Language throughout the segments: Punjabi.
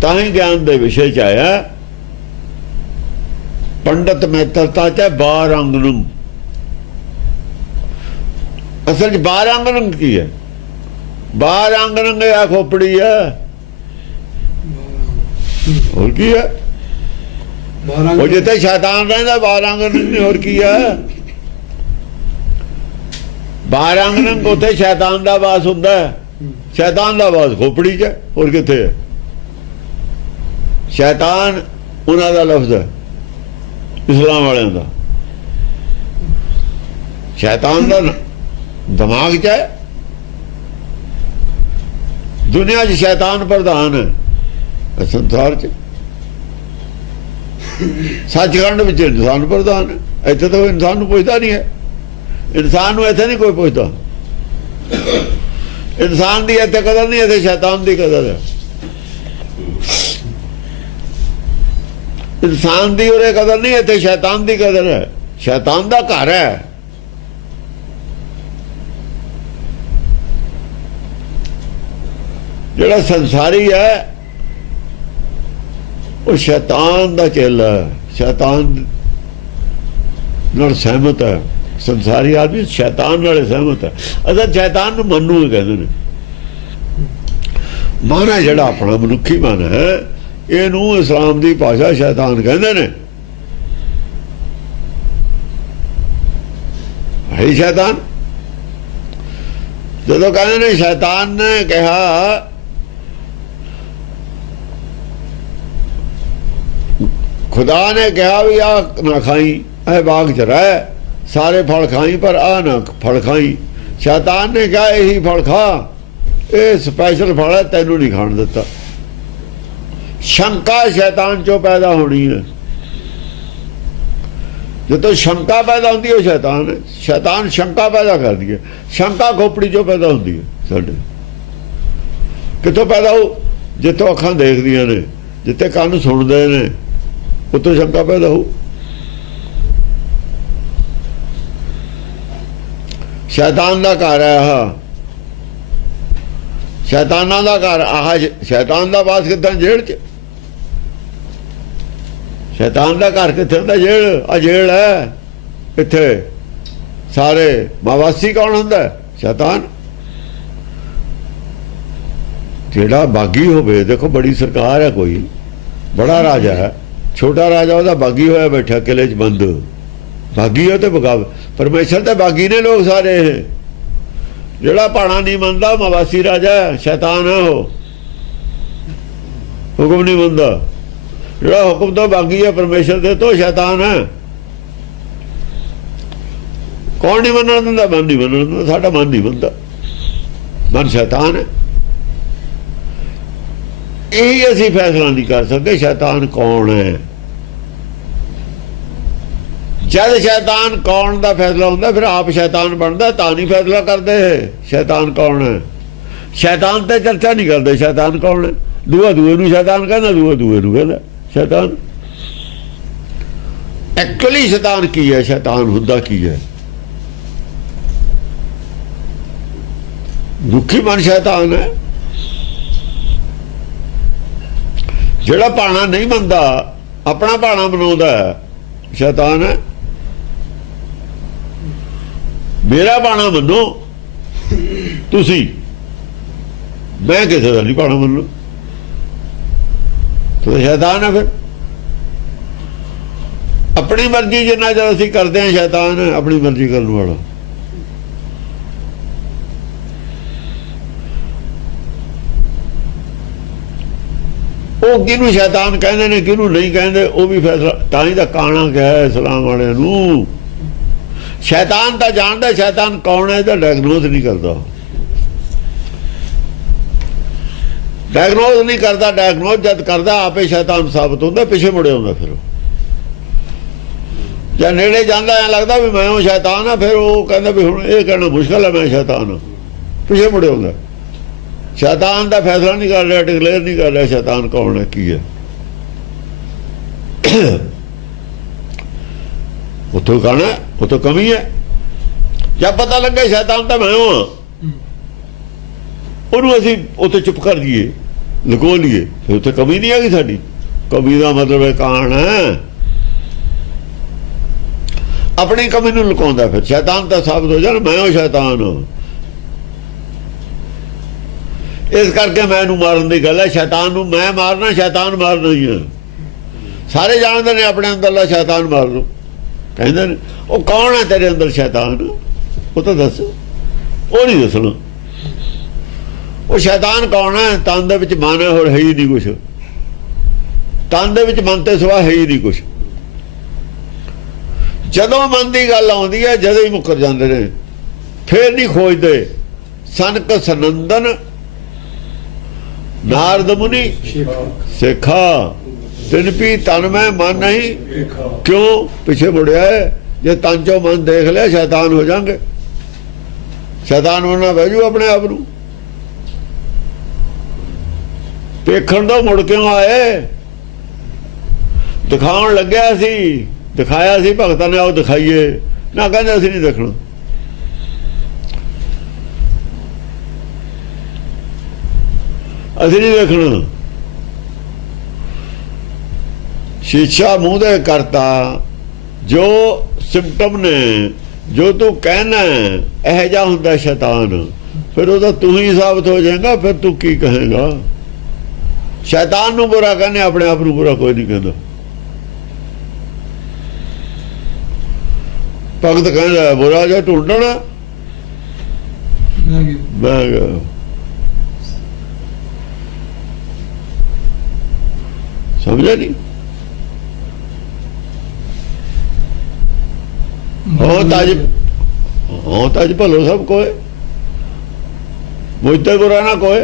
ਤਾਂ ਹੀ ਗਿਆਨ ਦੇ ਵਿਸ਼ੇ ਚ ਆਇਆ। ਪੰਡਤ ਮਹਿਤਰਤਾ ਚ ਬਾਰ ਅੰਗ ਨੂੰ ਅਸਲ ਚ ਬਾਰ ਅੰਗ ਨੂੰ ਕੀ ਹੈ? ਬਾਰ ਅੰਗ ਨੂੰ ਆ ਖੋਪੜੀ ਹੈ। ਹੋਰ ਕੀ ਹੈ? ਉਹ ਜਿੱਥੇ ਸ਼ੈਤਾਨ ਰਹਿੰਦਾ ਬਾਰਾਂਗ ਨਹੀਂ ਹੋਰ ਕੀ ਹੈ? ਬਾਰਾਂਗ ਨੂੰ ਉੱਥੇ ਸ਼ੈਤਾਨ ਦਾ ਵਾਸ ਹੁੰਦਾ ਹੈ। ਸ਼ੈਤਾਨ ਦਾ ਵਾਸ ਖੋਪੜੀ 'ਚ ਹੋਰ ਕਿੱਥੇ ਹੈ? ਸ਼ੈਤਾਨ ਉਹਨਾਂ ਦਾ ਲਫ਼ਜ਼ ਹੈ, ਇਸਲਾਮ ਵਾਲਿਆਂ ਦਾ। ਸ਼ੈਤਾਨ ਦਾ ਦਿਮਾਗ 'ਚ ਹੈ। ਦੁਨੀਆ 'ਚ ਸ਼ੈਤਾਨ ਪ੍ਰਧਾਨ ਹੈ। ਸੰਸਾਰ 'ਚ। ਸੱਚਖੰਡ ਵਿੱਚ ਇਨਸਾਨ ਪ੍ਰਧਾਨ ਹੈ। ਇੱਥੇ ਤਾਂ ਇਨਸਾਨ ਨੂੰ ਪੁੱਛਦਾ ਨਹੀਂ ਹੈ। ਇਨਸਾਨ ਨੂੰ ਇੱਥੇ ਨਹੀਂ ਕੋਈ ਪੁੱਛਦਾ। ਇਨਸਾਨ ਦੀ ਇੱਥੇ ਕਦਰ ਨਹੀਂ, ਇੱਥੇ ਸ਼ੈਤਾਨ ਦੀ ਕਦਰ ਹੈ। ਇਨਸਾਨ ਦੀ ਉਰੇ ਕਦਰ ਨਹੀਂ, ਇੱਥੇ ਸ਼ੈਤਾਨ ਦੀ ਕਦਰ ਹੈ। ਸ਼ੈਤਾਨ ਦਾ ਘਰ ਹੈ। ਜਿਹੜਾ ਸੰਸਾਰੀ ਹੈ, ਉਹ ਸ਼ੈਤਾਨ ਦਾ ਚੇਲਾ ਹੈ। ਸ਼ੈਤਾਨ ਨਾਲ ਸਹਿਮਤ ਹੈ। ਸੰਸਾਰੀ ਆਦਮੀ ਸ਼ੈਤਾਨ ਨਾਲ ਸਹਿਮਤ ਹੈ। ਅਸਲ ਸ਼ੈਤਾਨ ਨੂੰ ਮਨ ਨੂੰ ਹੀ ਕਹਿੰਦੇ ਨੇ। ਮਨ ਹੈ ਜਿਹੜਾ ਆਪਣਾ ਮਨੁੱਖੀ ਮਨ ਹੈ ਇਹਨੂੰ ਇਸਲਾਮ ਦੀ ਭਾਸ਼ਾ ਸ਼ੈਤਾਨ ਕਹਿੰਦੇ ਨੇ। ਹੈ ਸ਼ੈਤਾਨ। ਜਦੋਂ ਕਹਿੰਦੇ ਨੇ ਸ਼ੈਤਾਨ ਨੇ ਕਿਹਾ, ਖੁਦਾ ਨੇ ਕਿਹਾ ਵੀ ਆ ਨਾ ਖਾਈ, ਇਹ ਬਾਗ ਚ ਰਹਿ, ਸਾਰੇ ਫਲ ਖਾਈ, ਪਰ ਆ ਨਾ ਫਲ ਖਾਈ। ਸ਼ੈਤਾਨ ਨੇ ਕਿਹਾ, ਇਹੀ ਫਲ ਖਾ, ਇਹ ਸਪੈਸ਼ਲ ਫਲ ਹੈ, ਤੈਨੂੰ ਨਹੀਂ ਖਾਣ ਦਿੱਤਾ। ਸ਼ੰਕਾ ਸ਼ੈਤਾਨ ਚੋਂ ਪੈਦਾ ਹੋਣੀ ਹੈ। ਜਦੋਂ ਸ਼ੰਕਾ ਪੈਦਾ ਹੁੰਦੀ ਹੈ, ਉਹ ਸ਼ੈਤਾਨ ਹੈ। ਸ਼ੈਤਾਨ ਸ਼ੰਕਾ ਪੈਦਾ ਕਰਦੀ ਹੈ। ਸ਼ੰਕਾ ਖੋਪੜੀ ਚੋਂ ਪੈਦਾ ਹੁੰਦੀ ਹੈ ਸਾਡੇ। ਕਿੱਥੋਂ ਪੈਦਾ ਹੋ? ਜਿੱਥੋਂ ਅੱਖਾਂ ਦੇਖਦੀਆਂ ਨੇ, ਜਿੱਥੇ ਕੰਨ ਸੁਣਦੇ ਨੇ, ਉੱਥੋਂ ਸ਼ੰਕਾ ਪੈਦਾ ਹੋ। ਸ਼ੈਤਾਨ ਦਾ ਘਰ ਹੈ ਆਹ। ਸ਼ੈਤਾਨਾਂ ਦਾ ਘਰ, ਆਹ ਸ਼ੈਤਾਨ ਦਾ ਵਾਸ ਕਿੱਦਾਂ? ਜੇਲ੍ਹ ਚ। ਸ਼ੈਤਾਨ ਦਾ ਘਰ ਕਿੱਥੇ ਹੁੰਦਾ? ਜੇਲ ਆ ਜੇਲ ਹੈ ਇੱਥੇ। ਸਾਰੇ ਮਾਵਾਸੀ ਕੌਣ ਹੁੰਦਾ? ਸ਼ੈਤਾਨ। ਜਿਹੜਾ ਬਾਗੀ ਹੋਵੇ, ਦੇਖੋ ਬੜੀ ਸਰਕਾਰ ਹੈ ਕੋਈ। ਬੜਾ ਰਾਜਾ ਹੈ। ਛੋਟਾ ਰਾਜਾ ਉਹਦਾ ਬਾਗੀ ਹੋਇਆ ਬੈਠਾ ਕਿਲੇ 'ਚ ਬੰਦ। ਬਾਗੀ ਹੈ ਤੇ ਬਗਾਵ। ਪਰਮੇਸ਼ਰ ਤੇ ਬਾਗੀ ਨੇ ਲੋਕ ਸਾਰੇ ਇਹ। ਜਿਹੜਾ ਪਾਣਾ ਨਹੀਂ ਮੰਨਦਾ ਮਵਾਸੀ ਰਾਜਾ ਸ਼ੈਤਾਨ ਹੈ ਉਹ। ਹੁਕਮ ਨਹੀਂ ਮੰਨਦਾ। ਜਿਹੜਾ ਹੁਕਮ ਤੋਂ ਬਾਗੀ ਹੈ ਪਰਮੇਸ਼ਰ ਦੇ ਤੋਂ ਸ਼ੈਤਾਨ ਹੈ। ਕੌਣ ਨਹੀਂ ਮੰਨਣ ਦਿੰਦਾ? ਮਨ ਨਹੀਂ ਮੰਨਣ ਦਿੰਦਾ। ਸਾਡਾ ਮਨ ਨਹੀਂ ਮੰਨਦਾ। ਮਨ ਸ਼ੈਤਾਨ ਹੈ। ਇਹ ਅਸੀਂ ਫੈਸਲਾ ਨਹੀਂ ਕਰ ਸਕਦੇ। ਸ਼ੈਤਾਨ ਕੌਣ ਹੈ? ਜਦ ਸ਼ੈਤਾਨ ਕੌਣ ਦਾ ਫੈਸਲਾ ਹੁੰਦਾ ਫਿਰ ਆਪ ਸ਼ੈਤਾਨ ਬਣਦਾ ਤਾਂ ਨਹੀਂ ਫੈਸਲਾ ਕਰਦੇ। ਇਹ, ਸ਼ੈਤਾਨ ਕੌਣ ਹੈ? ਸ਼ੈਤਾਨ ਤੇ ਚਰਚਾ ਨਹੀਂ ਕਰਦੇ। ਸ਼ੈਤਾਨ ਕੌਣ ਹੈ? ਦੂਆ ਦੂਏ ਨੂੰ ਸ਼ੈਤਾਨ ਕਹਿੰਦਾ ਦੂਆ ਦੂਏ ਨੂੰ ਕਹਿੰਦਾ। ਸ਼ੈਤਾਨ? ਐਕਚੁਅਲੀ ਸ਼ੈਤਾਨ ਕੀ ਹੈ? ਸ਼ੈਤਾਨ ਹੁੰਦਾ ਕੀ ਹੈ? ਦੁਖੀ ਮਨ ਸ਼ੈਤਾਨ ਹੈ। ਜਿਹੜਾ ਪਾਣਾ ਨਹੀਂ ਮੰਨਦਾ ਆਪਣਾ ਪਾਣਾ ਬਣਾਉਂਦਾ ਹੈ, ਸ਼ੈਤਾਨ ਹੈ। ਮੇਰਾ ਬਾਣਾ ਮੰਨੋ ਤੁਸੀਂ। ਮੈਂ ਕਿਸੇ ਦਾ ਨਹੀਂ ਬਾਣਾ ਮੰਨੂ ਤੂੰ ਸ਼ੈਤਾਨ ਹੈ ਫਿਰ। ਆਪਣੀ ਮਰਜ਼ੀ ਜਿੰਨਾ ਚਿਰ ਅਸੀਂ ਕਰਦੇ ਹਾਂ ਸ਼ੈਤਾਨ, ਆਪਣੀ ਮਰਜ਼ੀ ਕਰਨ ਵਾਲਾ। ਉਹ ਕਿਹਨੂੰ ਸ਼ੈਤਾਨ ਕਹਿੰਦੇ ਨੇ, ਕਿਹਨੂੰ ਨਹੀਂ ਕਹਿੰਦੇ, ਉਹ ਵੀ ਫੈਸਲਾ ਤਾਂ ਹੀ ਤਾਂ ਕਾਣਾ ਕਿਹਾ ਇਸਲਾਮ ਵਾਲਿਆਂ ਨੂੰ। ਸ਼ੈਤਾਨ ਤਾਂ ਜਾਣਦਾ ਸ਼ੈਤਾਨ ਕੌਣ ਹੈ ਇਹਦਾ ਡਾਇਗਨੋਸ ਨਹੀਂ ਕਰਦਾ। ਡਾਇਗਨੋਸ ਨਹੀਂ ਕਰਦਾ ਡਾਇਗਨੋਸ ਜਦ ਕਰਦਾ, ਆਪੇ ਸ਼ੈਤਾਨ ਸਾਬਤ ਹੁੰਦਾ, ਪਿੱਛੇ ਮੁੜੇ ਹੁੰਦਾ ਫਿਰ ਉਹ। ਜਾਂ ਨੇੜੇ ਜਾਂਦਾ, ਐ ਲੱਗਦਾ ਵੀ ਮੈਂ ਉਹ ਸ਼ੈਤਾਨ ਆ, ਫਿਰ ਉਹ ਕਹਿੰਦਾ ਵੀ ਹੁਣ ਇਹ ਕਹਿਣਾ ਮੁਸ਼ਕਲ ਹੈ ਮੈਂ ਸ਼ੈਤਾਨ ਹਾਂ ਪਿੱਛੇ ਮੁੜੇ ਹੁੰਦਾ ਸ਼ੈਤਾਨ ਦਾ ਫੈਸਲਾ ਨਹੀਂ ਕਰ ਰਿਹਾ ਡਿਕਲੇਅਰ ਨਹੀਂ ਕਰ ਰਿਹਾ ਸ਼ੈਤਾਨ ਕੌਣ ਹੈ, ਕੀ ਹੈ। ਉਤੋਂ ਕਹਣਾ ਉਤੋਂ ਕਮੀ ਹੈ। ਜਦ ਪਤਾ ਲੱਗੇ ਸ਼ੈਤਾਨ ਤਾਂ ਮੈਂ ਹਾਂ। ਉਹਨੂੰ ਅਸੀਂ ਉੱਥੇ ਚੁੱਪ ਕਰ ਦਈਏ ਲੁਕੋ ਲਈਏ, ਫਿਰ ਉੱਥੇ ਕਮੀ ਨਹੀਂ ਹੈਗੀ ਸਾਡੀ। ਕਮੀ ਦਾ ਮਤਲਬ ਹੈ ਕਾਣ ਹੈ। ਆਪਣੀ ਕਮੀ ਨੂੰ ਲੁਕਾਉਂਦਾ ਫਿਰ, ਸ਼ੈਤਾਨ ਤਾਂ ਸਾਬਤ ਹੋ ਜਾਣਾ, ਮੈਂ ਉਹ ਸ਼ੈਤਾਨ ਹਾਂ। ਇਸ ਕਰਕੇ ਮੈਂ ਨੂੰ ਮਾਰਨ ਦੀ ਗੱਲ ਹੈ, ਸ਼ੈਤਾਨ ਨੂੰ ਮੈਂ ਮਾਰਨਾ, ਸ਼ੈਤਾਨ ਮਾਰਨਾ ਹੀ ਹੈ। ਸਾਰੇ ਜਾਣਦੇ ਨੇ ਆਪਣੇ ਅੰਦਰਲਾ ਸ਼ੈਤਾਨ ਮਾਰ ਲਓ। ਕਹਿੰਦੇ ਨੇ, ਉਹ ਕੌਣ ਹੈ ਤੇਰੇ ਅੰਦਰ ਸ਼ੈਤਾਨ? ਉਹ ਤਾਂ ਦੱਸ, ਉਹ ਨਹੀਂ ਦੱਸਣਾ। ਉਹ ਸ਼ੈਤਾਨ ਕੌਣ ਹੈ? ਤਨ ਦੇ ਵਿੱਚ ਮਨ ਹੈ ਹੋਰ ਹੈ ਹੀ ਨਹੀਂ ਕੁਛ। ਤਨ ਦੇ ਵਿੱਚ ਮਨ ਤੇ ਸਿਵਾ ਹੈ ਹੀ ਨਹੀਂ ਕੁਛ। ਜਦੋਂ ਮਨ ਦੀ ਗੱਲ ਆਉਂਦੀ ਹੈ, ਜਦੋਂ ਹੀ ਮੁੱਕਰ ਜਾਂਦੇ ਨੇ, ਫੇਰ ਨਹੀਂ ਖੋਜਦੇ। ਸਨਕ ਸਨੰਦਨ, ਨਾਰਦ ਮੁਨੀ, ਸਿੱਖਾ। ਤਿਨ ਪੀ ਤਨ ਮੈਂ, ਮਨ ਨਹੀਂ। ਕਿਉਂ? ਪਿੱਛੇ ਮੁੜਿਆ ਹੈ? ਜੇ ਤਨ ਚੋਂ ਮਨ ਦੇਖ ਲਿਆ, ਸ਼ੈਤਾਨ ਹੋ ਜਾਣਗੇ। ਸ਼ੈਤਾਨ ਹੋਣਾ ਬੈਜੂ ਆਪਣੇ ਆਪ ਨੂੰ। ਦੇਖਣ ਤੋਂ ਮੁੜ ਕਿਉਂ ਆਏ? ਦਿਖਾਉਣ ਲੱਗਿਆ ਸੀ, ਦਿਖਾਇਆ ਸੀ, ਭਗਤਾਂ ਨੇ ਉਹ ਦਿਖਾਈਏ। ਨਾ ਕਹਿੰਦੇ ਅਸੀਂ ਨਹੀਂ ਦੇਖਣਾ। ਅਸੀਂ ਨਹੀਂ ਦੇਖਣਾ। ਸ਼ੀਸ਼ਾ ਮੂੰਹ ਦੇ ਕਰਤਾ, ਜੋ ਸਿੰਪਟਮ ਨੇ, ਜੋ ਤੂੰ ਕਹਿਣਾ, ਇਹ ਜਾ ਹੁੰਦਾ ਸ਼ੈਤਾਨ। ਫਿਰ ਉਹਦਾ ਤੂੰ ਹੀ ਸਾਬਤ ਹੋ ਜਾਏਗਾ, ਫਿਰ ਤੂੰ ਕੀ ਕਹੇਗਾ? ਸ਼ੈਤਾਨ ਨੂੰ ਬੁਰਾ ਕਹਿੰਦੇ ਆਪਣੇ ਆਪ ਨੂੰ ਬੁਰਾ ਕੋਈ ਨਹੀਂ ਕਹਿੰਦਾ। ਭਗਤ ਕਹਿੰਦਾ ਬੁਰਾ ਜਾਂ ਢੂੰਡਣਾ। ਮੈਂ ਕਿਹਾ, ਸਮਝਿਆ ਨਹੀਂ? ਹੋ ਤਾਜ ਹੋ ਤਾਜ ਭਲੋ ਸਭ ਕੋਏ। ਮੁਝ ਤੇ ਬੁਰਾ ਨਾ ਕੋਏ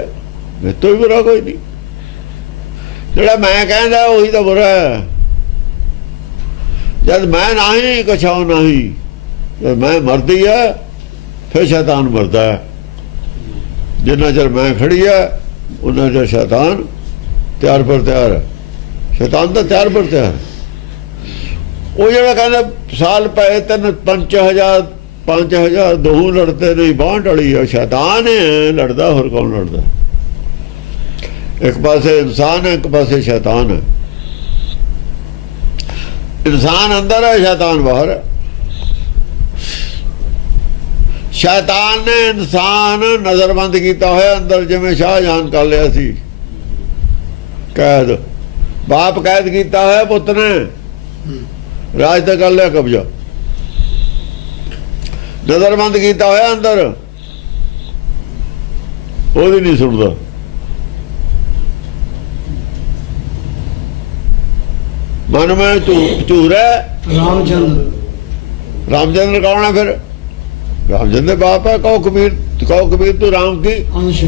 ਮੈਂ ਤੋਂ ਵੀ ਬੁਰਾ ਕੋਈ ਨਹੀਂ। ਜਿਹੜਾ ਮੈਂ ਕਹਿੰਦਾ ਉਹੀ ਤਾਂ ਬੁਰਾ ਹੈ। ਜਦ ਮੈਂ ਨਹੀਂ ਕਛਾਉ ਨਹੀਂ। ਜਦ ਮੈਂ ਮਰਦੀ ਹੈ ਫਿਰ ਸ਼ੈਤਾਨ ਮਰਦਾ ਹੈ। ਜਿੰਨਾ ਚਿਰ ਮੈਂ ਖੜੀ ਹੈ ਉਹਨਾਂ ਚਿਰ ਸ਼ੈਤਾਨ ਤਿਆਰ ਪਰ ਤਿਆਰ ਹੈ। ਸ਼ੈਤਾਨ ਤਾਂ ਤਿਆਰ ਪਰ ਤਿਆਰ ਉਹ ਜਿਹੜਾ ਕਹਿੰਦਾ, ਸਾਲ ਪਏ ਤਿੰਨ 5000 5000 ਦੋ ਲੜਦੇ ਨਹੀਂ, ਬਾਂਹ ਟੜੀ ਹੈ ਸ਼ੈਤਾਨ ਲੜਦਾ ਹੋਰ ਕੌਣ ਲੜਦਾ? ਇੱਕ ਪਾਸੇ ਇਨਸਾਨ ਹੈ, ਇੱਕ ਪਾਸੇ ਸ਼ੈਤਾਨ ਹੈ। ਇਨਸਾਨ ਅੰਦਰ ਹੈ, ਸ਼ੈਤਾਨ ਬਾਹਰ ਹੈ। ਸ਼ੈਤਾਨ ਨੇ ਇਨਸਾਨ ਨਜ਼ਰਬੰਦ ਕੀਤਾ ਹੋਇਆ, ਅੰਦਰ ਜਿਵੇਂ ਸ਼ਾਹਜਹਾਨ ਕਰ ਲਿਆ ਸੀ। ਕੈਦ। ਬਾਪ ਕੈਦ ਕੀਤਾ ਹੋਇਆ ਪੁੱਤ ਨੇ। ਰਾਜ ਤੇ ਕਰ ਲਿਆ ਕਬਜ਼ਾ। ਨਜ਼ਰਬੰਦ ਕੀਤਾ ਹੋਇਆ ਅੰਦਰ। ਉਹਦੀ ਨਹੀਂ ਸੁਣਦਾ। ਮਨ ਮੈਂ ਝੂਰਾ ਰਾਮਚੰਦਰ। ਰਾਮਚੰਦਰ ਕੌਣ ਹੈ ਫਿਰ? ਰਾਮਚੰਦਰ ਬਾਪ ਹੈ ਕਹੋ ਕਬੀਰ ਕਹੋ ਕਬੀਰ ਤੂੰ ਰਾਮ ਕੀ? ਅੰਸ਼।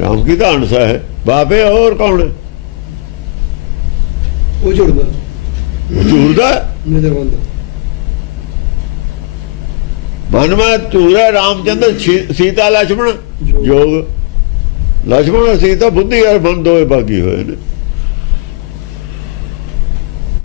ਰਾਮ ਕੀ ਤਾਂ ਅੰਸ਼ ਹੈ ਬਾਪ ਹੋਰ ਕੌਣ ਹੈ ਉਹ ਜੁੜਦਾ ਜੁੜਦਾ ਨਜ਼ਰ ਬੰਦਾ ਮਨ ਮੈਂ ਝੂਰਾ ਰਾਮਚੰਦਰ ਸੀਤਾ ਲక్ష్మణ ਜੋਗ। ਲక్ష్మణ ਸੀਤਾ ਬੁੱਧੀ ਅਰ ਮਨ ਦੋਏ ਬਾਗੀ ਹੋਏ ਨੇ।